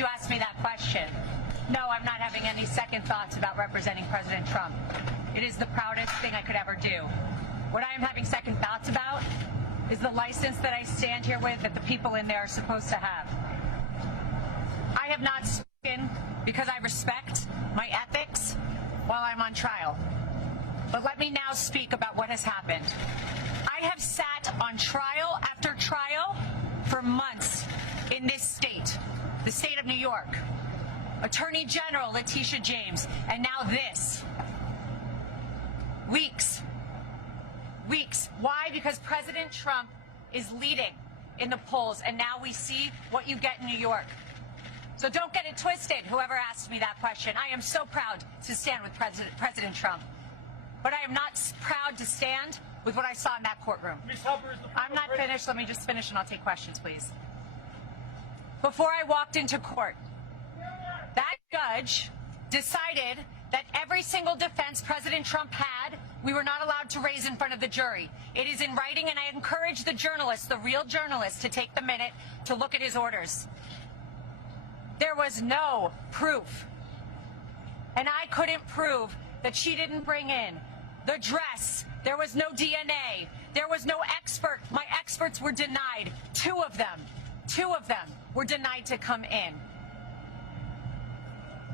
you ask me that question. No, I'm not having any second thoughts about representing President Trump. It is the proudest thing I could ever do. What I am having second thoughts about is the license that I stand here with that the people in there are supposed to have. I have not spoken because I respect my ethics while I'm on trial. But let me now speak about what has happened. I have sat on trial after trial for months in this state, the state of New York. Attorney General Letitia James, and now this. Weeks. Why? Because President Trump is leading in the polls, and now we see what you get in New York. So don't get it twisted, whoever asked me that question. I am so proud to stand with President Trump. But I am not proud to stand with what I saw in that courtroom. I'm not finished. Let me just finish and I'll take questions, please. Before I walked into court, that judge decided that every single defense President Trump had, we were not allowed to raise in front of the jury. It is in writing, and I encourage the journalists, the real journalists, to take the minute to look at his orders. There was no proof. And I couldn't prove that she didn't bring in the dress. There was no DNA. There was no expert. My experts were denied. Two of them were denied to come in.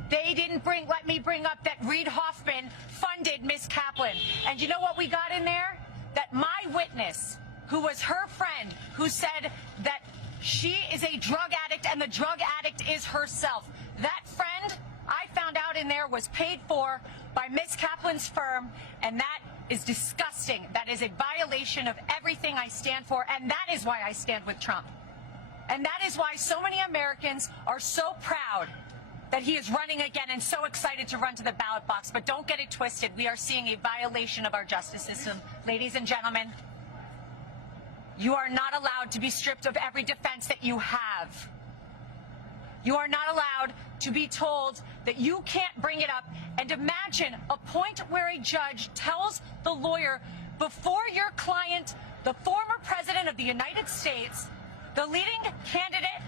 They didn't let me bring up that Reid Hoffman funded Miss Kaplan. And you know what we got in there? That my witness, who was her friend, who said that she is a drug addict and the drug addict is herself. That friend, I found out in there, was paid for by Miss Kaplan's firm, and that is disgusting. That is a violation of everything I stand for, and that is why I stand with Trump. And that is why so many Americans are so proud that he is running again and so excited to run to the ballot box. But don't get it twisted. We are seeing a violation of our justice system. Ladies and gentlemen, you are not allowed to be stripped of every defense that you have. You are not allowed to be told that you can't bring it up. And imagine a point where a judge tells the lawyer, before your client, the former president of the United States, the leading candidate